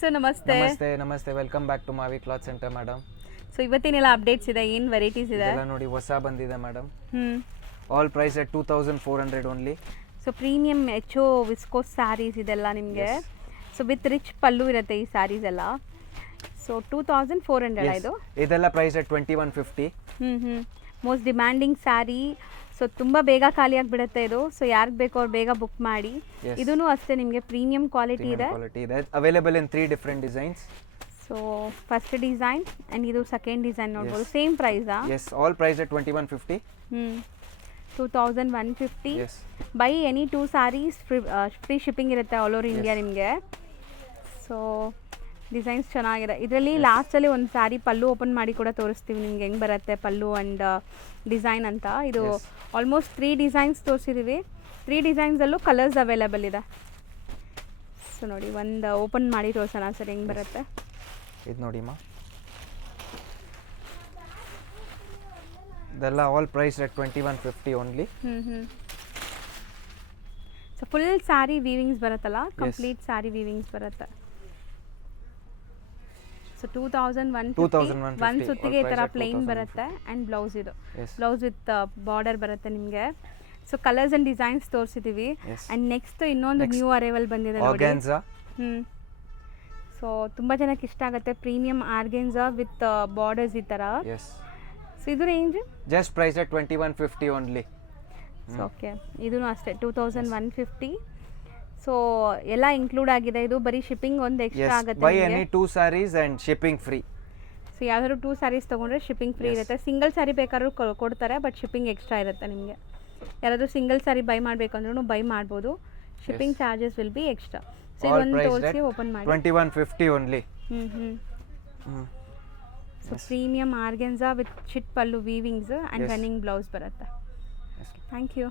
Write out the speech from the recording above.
Sir ನಮಸ್ತೆ. ನಮಸ್ತೆ. Welcome back to Mavi cloth centre madam. So ಇವತ್ತಿನೆಲ್ಲ ಅಪ್ಡೇಟ್ಸ್ ಇದೆ, ಏನು ವೆರೈಟೀಸ್ ಇದೆ? ಎಲ್ಲ ನೋಡಿ ಹೊಸ ಬಂದಿದೆ madam. All price at 2400 only. So premium echo viscose saris ಇದೆಲ್ಲ ನಿಮಗೆ. ಸೊ ವಿತ್ ರಿಚ್ ಪಲ್ಲು ಇರುತ್ತೆ ಈ ಸ್ಯಾರೀಸ್ ಎಲ್ಲ. ಸೊ 2400 ಇದು. ಇದೆಲ್ಲ price at 2150. Most demanding saree. So ತುಂಬ ಬೇಗ ಖಾಲಿ ಆಗಿಬಿಡುತ್ತೆ ಇದು. ಸೊ ಯಾರಿಗೆ ಬೇಕೋ ಅವ್ರು ಬೇಗ ಬುಕ್ ಮಾಡಿ. ಇದೂ ಅಷ್ಟೇ ನಿಮಗೆ ಪ್ರೀಮಿಯಂ ಕ್ವಾಲಿಟಿ ಇದೆ. Available in 3 different designs. So first design and ಇದು ಸೆಕೆಂಡ್ ಡಿಸೈನ್ ನೋಡ್ಬೋದು. ಸೇಮ್ ಪ್ರೈಸಾ? Yes, all price at 2150. 2150. Buy any 2 saris free shipping ಇರುತ್ತೆ ಆಲ್ ಓವರ್ ಇಂಡಿಯಾ ನಿಮಗೆ. ಸೊ ಡಿಸೈನ್ಸ್ ಚೆನ್ನಾಗಿದೆ. ಇದರಲ್ಲಿ ಲಾಸ್ಟಲ್ಲಿ ಒಂದು ಸ್ಯಾರಿ ಪಲ್ಲು ಓಪನ್ ಮಾಡಿ ಕೂಡ ತೋರಿಸ್ತೀವಿ ನಿಮ್ಗೆ ಹೆಂಗೆ ಬರುತ್ತೆ ಪಲ್ಲು ಆ್ಯಂಡ್ ಡಿಸೈನ್ ಅಂತ. ಇದು ಆಲ್ಮೋಸ್ಟ್ 3 ಡಿಸೈನ್ಸ್ ತೋರಿಸಿದ್ದೀವಿ. 3 ಡಿಸೈನ್ಸಲ್ಲೂ ಕಲರ್ಸ್ ಅವೈಲೇಬಲ್ ಇದೆ. ಸೊ ನೋಡಿ ಒಂದು ಓಪನ್ ಮಾಡಿ ತೋರಿಸೋಣ ಸರ್ ಹೆಂಗೆ ಬರುತ್ತೆ. ಇದು ನೋಡಿಮ್ಮ, ಇದೆಲ್ಲ all price at 2150 only. So full sari weavings ಬರುತ್ತಲ್ಲ, ಕಂಪ್ಲೀಟ್ ಸ್ಯಾರಿ ವೀವಿಂಗ್ಸ್ ಬರುತ್ತೆ. ಸೊ 2150. ಒಂದು ಸುತ್ತಿಗೆ ಈ ಥರ ಪ್ಲೇನ್ ಬರುತ್ತೆ ಆ್ಯಂಡ್ ಬ್ಲೌಸ್ ಇದು ಬ್ಲೌಸ್ ವಿತ್ ಬಾರ್ಡರ್ ಬರುತ್ತೆ ನಿಮಗೆ. ಸೊ ಕಲರ್ಸ್ ಆ್ಯಂಡ್ ಡಿಸೈನ್ಸ್ ತೋರಿಸಿದ್ದೀವಿ. ಆ್ಯಂಡ್ ನೆಕ್ಸ್ಟ್ ಇನ್ನೊಂದು ನ್ಯೂ ಅರೈವಲ್ ಬಂದಿದೆ ನೋಡಿ. ಸೊ ತುಂಬ ಜನಕ್ಕೆ ಇಷ್ಟ ಆಗುತ್ತೆ. ಪ್ರೀಮಿಯಂ ಆರ್ಗೆನ್ಸಾ ವಿತ್ ಬಾರ್ಡರ್ಸ್ ಈ ಥರ. ಸೊ ಇದು range just price at 2150 only. Okay, ಇದೂ ಅಷ್ಟೇ 2150. ಸೊ ಎಲ್ಲ ಇನ್ಕ್ಲೂಡ್ ಆಗಿದೆ. ಇದು ಬರೀ ಶಿಪ್ಪಿಂಗ್ ಒಂದು ಎಕ್ಸ್ಟ್ರಾ ಆಗುತ್ತೆ. Buy any 2 saris and shipping free. So ಯಾವ್ದಾದ್ರು 2 ಸ್ಯಾರೀಸ್ ತೊಗೊಂಡ್ರೆ ಶಿಪ್ಪಿಂಗ್ ಫ್ರೀ ಇರುತ್ತೆ. ಸಿಂಗಲ್ ಸ್ಯಾರಿ ಬೇಕಾದ್ರೂ ಕೊಡ್ತಾರೆ, ಬಟ್ ಶಿಪ್ಪಿಂಗ್ ಎಕ್ಸ್ಟ್ರಾ ಇರುತ್ತೆ ನಿಮಗೆ. ಯಾರಾದರೂ ಸಿಂಗಲ್ ಸ್ಯಾರಿ ಬೈ ಮಾಡಬೇಕಂದ್ರೂ ಬೈ ಮಾಡ್ಬೋದು. Shipping charges will be extra. So ಇದೊಂದು ತೋರಿಸಿ ಓಪನ್ ಮಾಡಿ. 2150 only. So premium organza with ಚಿಟ್ pallu weavings and running blouse ಬರುತ್ತೆ. Thank you.